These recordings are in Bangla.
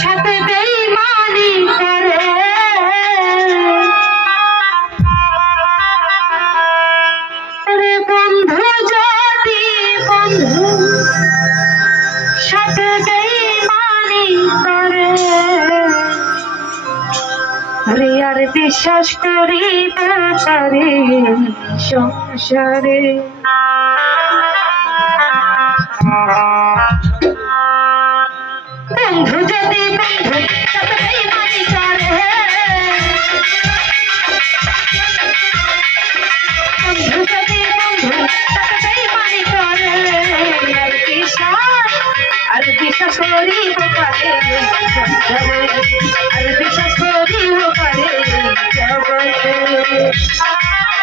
সাথে বেঈমানি করে রে বন্ধু যদি বন্ধু সাথে বেঈমানি করে রে আর বিশ্বাস করিব তারে সংসারে বন্ধু যদি বন্ধু সাথে বেঈমানি করে বন্ধু যদি বন্ধু সাথে বেঈমানি করে আর বিশ্বাস করিব পারে আর বিশ্বাস করিব পারে জগতে আর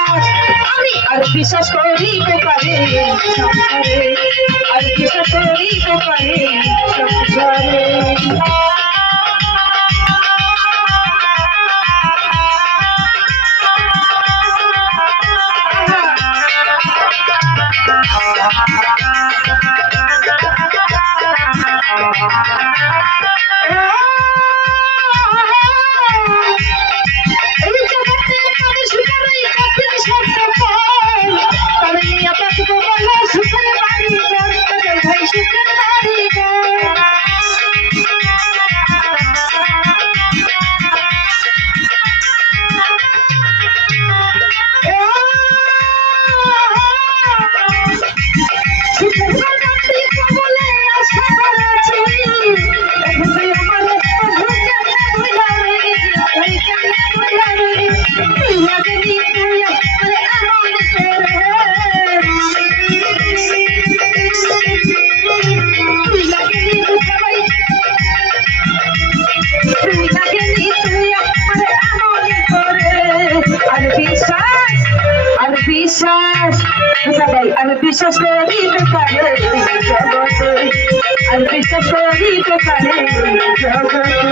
বিশ্বাস করিব পারে সংসারে আর বিশ্বাস করিব পারে সংসারে আর বিশ্বাস করিতে পারে জগতে আর বিশ্বাস করিতে পারে জগতে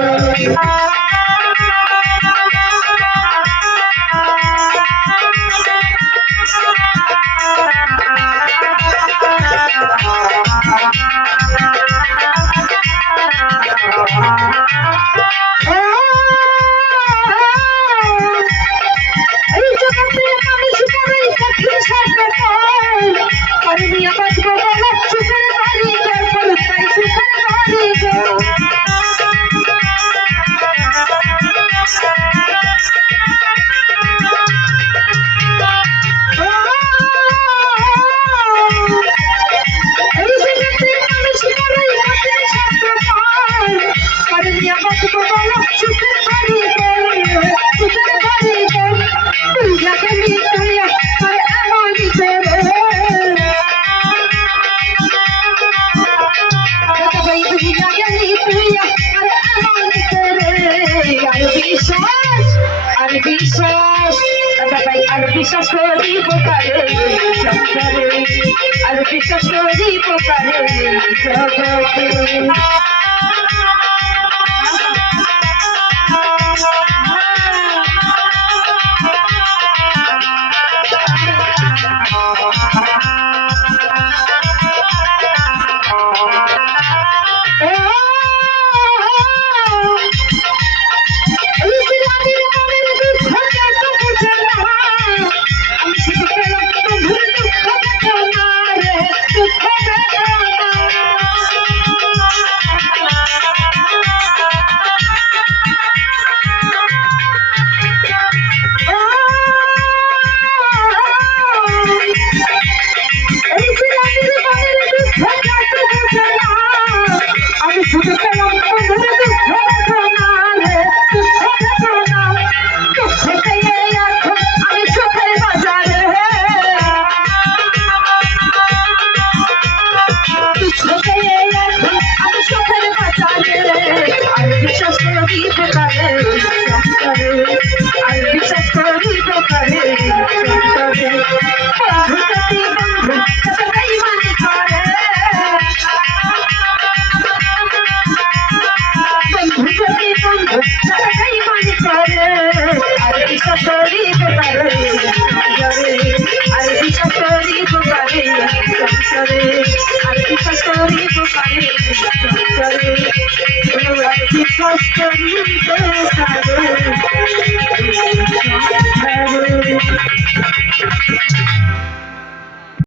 বিশ্বাস করিব পারে সংসারে আর বিশ্বাস করিব পারে জগতে করে বিশ্বাস করিতে পারে